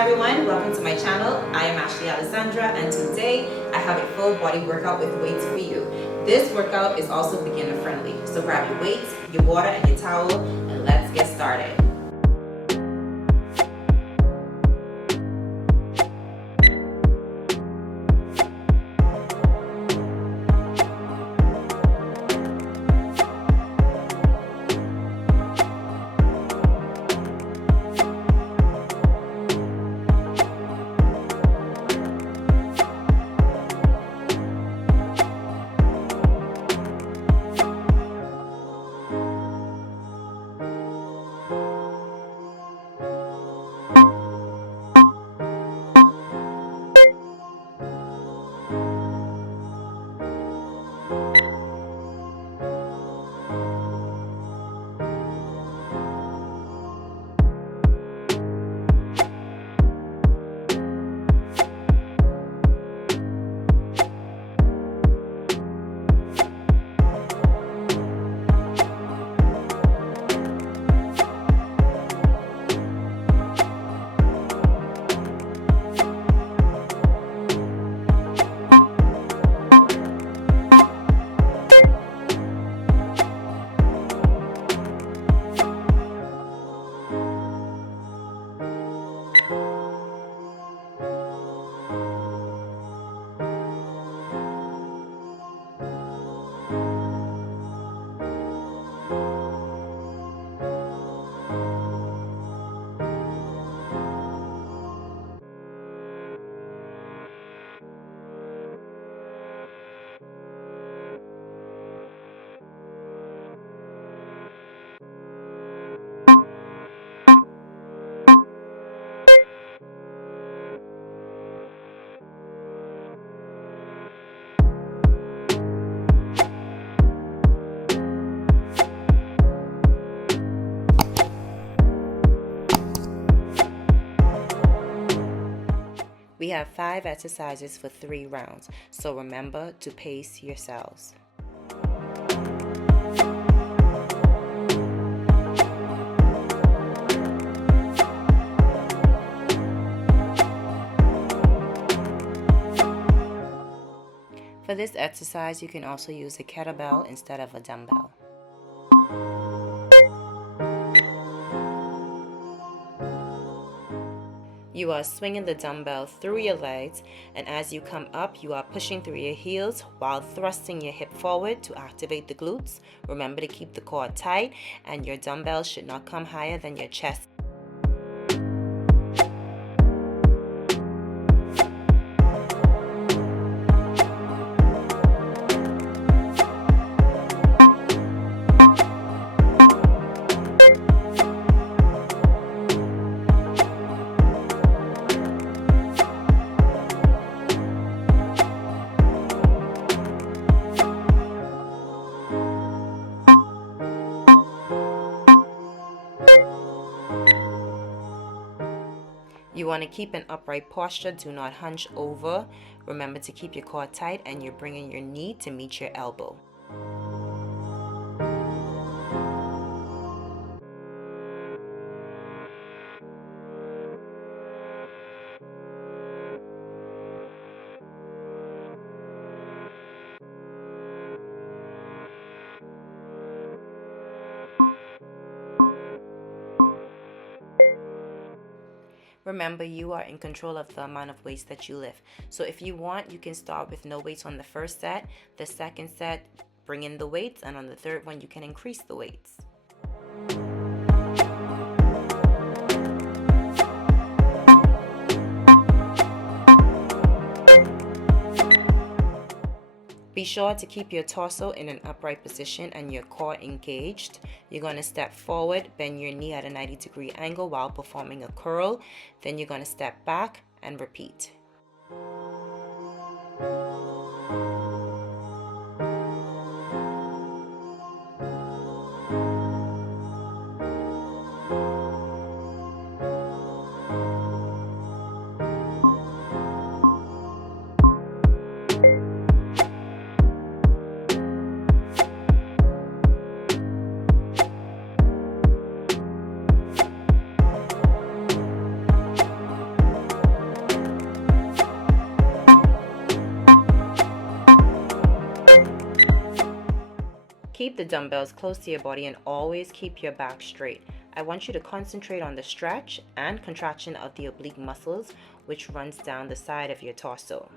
Hi everyone, welcome to my channel. I am Alexandra, and today I have a full body workout with weights for you. This workout is also beginner friendly, so grab your weights, your water, and your towel, and let's get started. We have 5 exercises for 3 rounds, so remember to pace yourselves. For this exercise, you can also use a kettlebell instead of a dumbbell. You are swinging the dumbbell through your legs, and as you come up, you are pushing through your heels while thrusting your hip forward to activate the glutes. Remember to keep the core tight, and your dumbbell should not come higher than your chest. You want to keep an upright posture, do not hunch over. Remember to keep your core tight, and you're bringing your knee to meet your elbow. Remember, you are in control of the amount of weights that you lift. So if you want, you can start with no weights on the first set. The second set, bring in the weights, and on the third one, you can increase the weights. Be sure to keep your torso in an upright position and your core engaged. You're going to step forward, bend your knee at a 90-degree angle while performing a curl. Then you're going to step back and repeat. Keep the dumbbells close to your body and always keep your back straight. I want you to concentrate on the stretch and contraction of the oblique muscles, which runs down the side of your torso.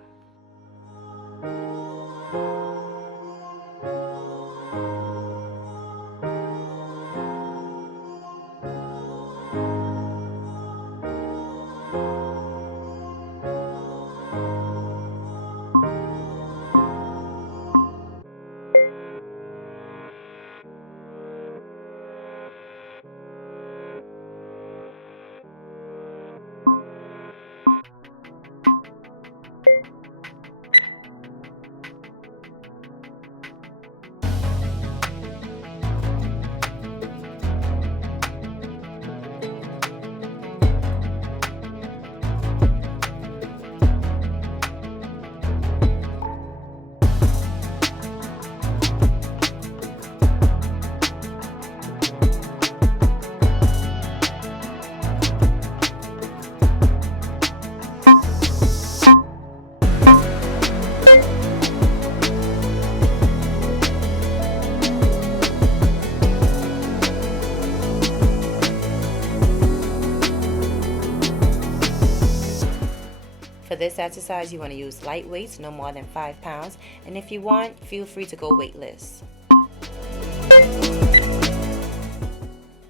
For this exercise, you want to use light weights, no more than 5 pounds, and if you want, feel free to go weightless.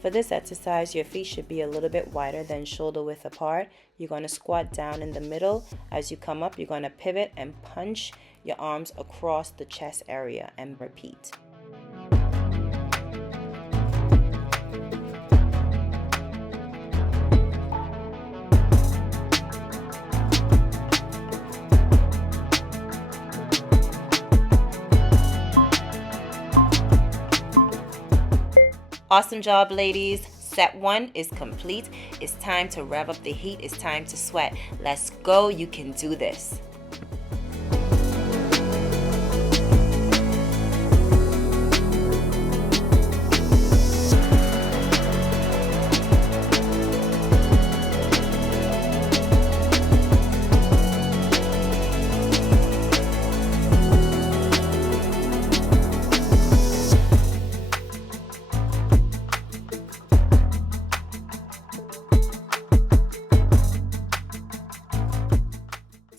For this exercise, your feet should be a little bit wider than shoulder width apart. You're going to squat down in the middle. As you come up, you're going to pivot and punch your arms across the chest area and repeat. Awesome job, ladies. Set 1 is complete. It's time to rev up the heat. It's time to sweat. Let's go. You can do this.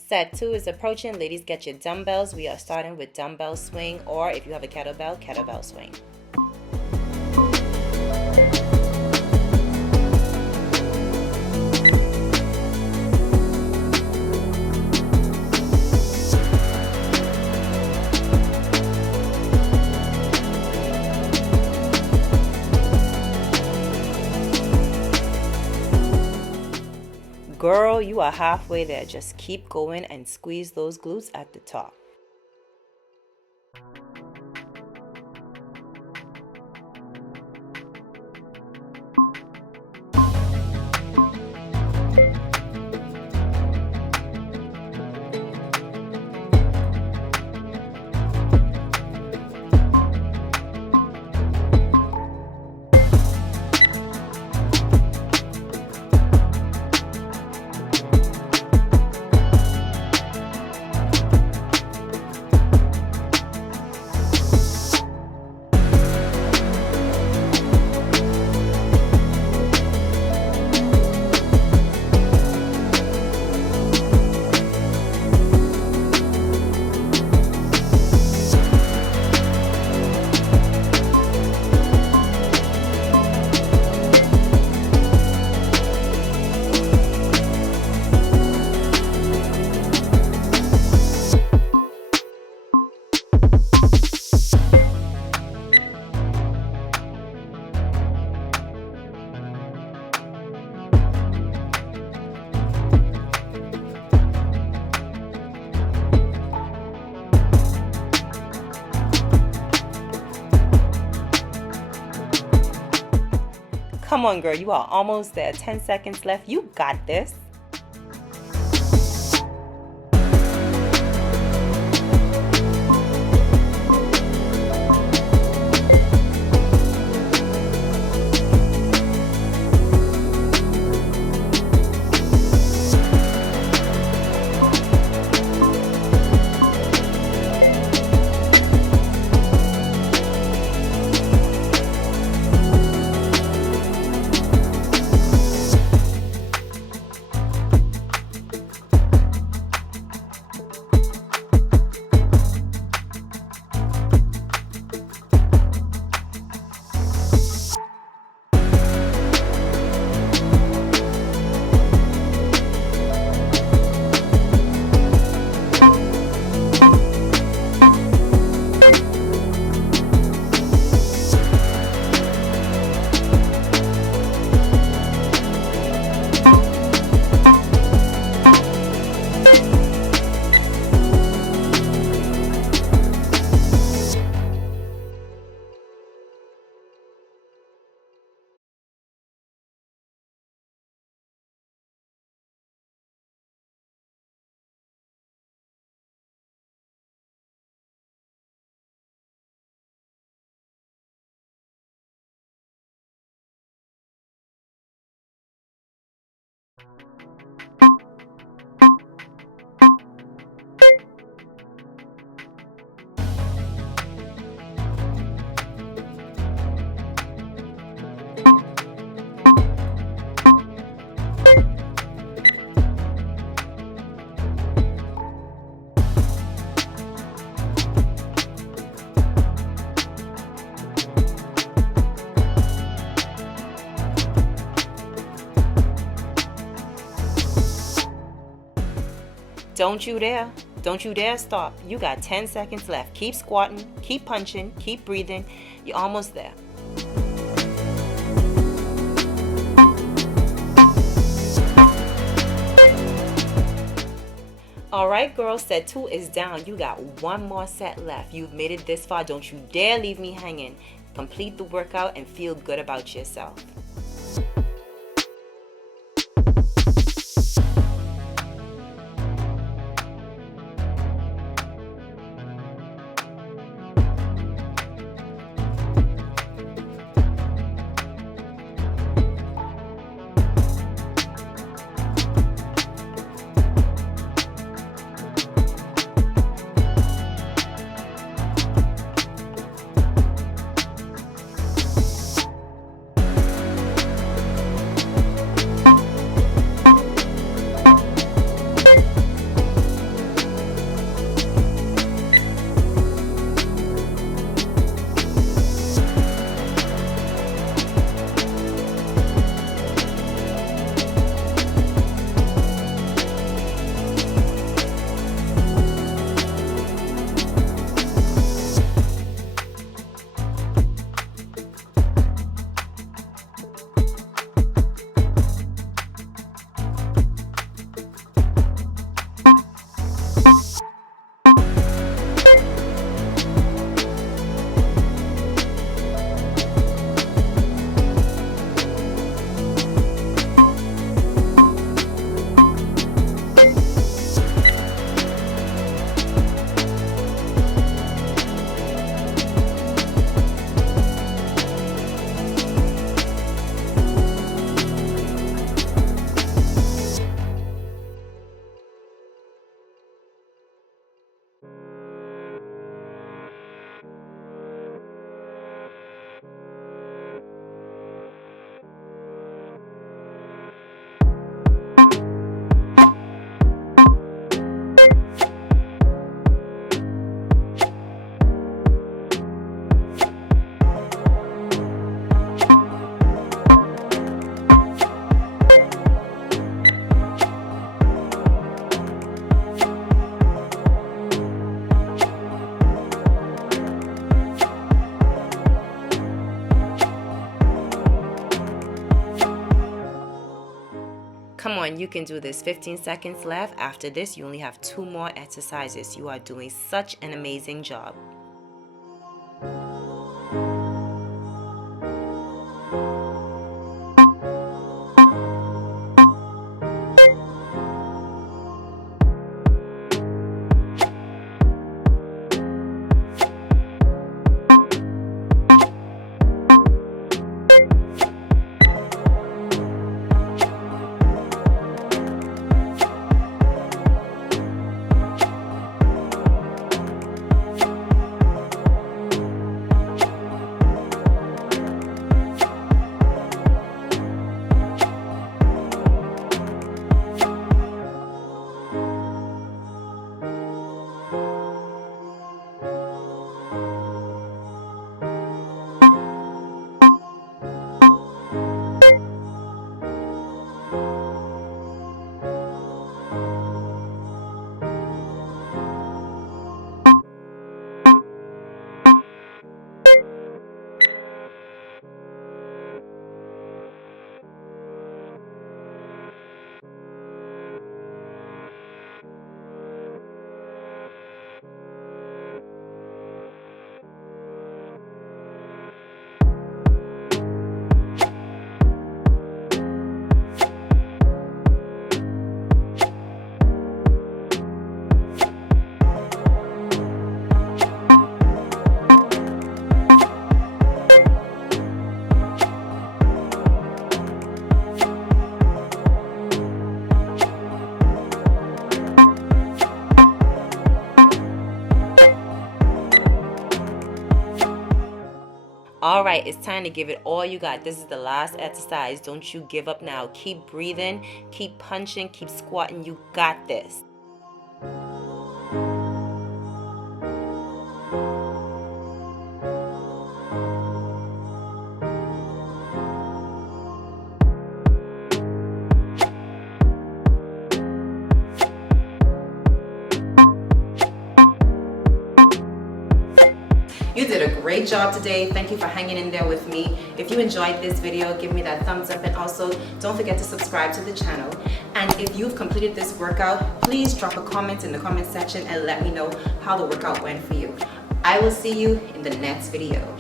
Set 2 is approaching. Ladies, get your dumbbells. We are starting with dumbbell swing, or if you have a kettlebell, kettlebell swing. Girl, you are halfway there. Just keep going and squeeze those glutes at the top. Come on, girl, you are almost there. 10 seconds left. You got this. Don't you dare. Don't you dare stop. You got 10 seconds left. Keep squatting, keep punching, keep breathing. You're almost there. All right, girls, set 2 is down. You got one more set left. You've made it this far. Don't you dare leave me hanging. Complete the workout and feel good about yourself. Come on, you can do this. 15 seconds left. After this, you only have 2 more exercises. You are doing such an amazing job. All right, it's time to give it all you got. This is the last exercise. Don't you give up now. Keep breathing, keep punching, keep squatting. You got this. You did a great job today. Thank you for hanging in there with me. If you enjoyed this video, give me that thumbs up, and also don't forget to subscribe to the channel. And if you've completed this workout, please drop a comment in the comment section and let me know how the workout went for you. I will see you in the next video.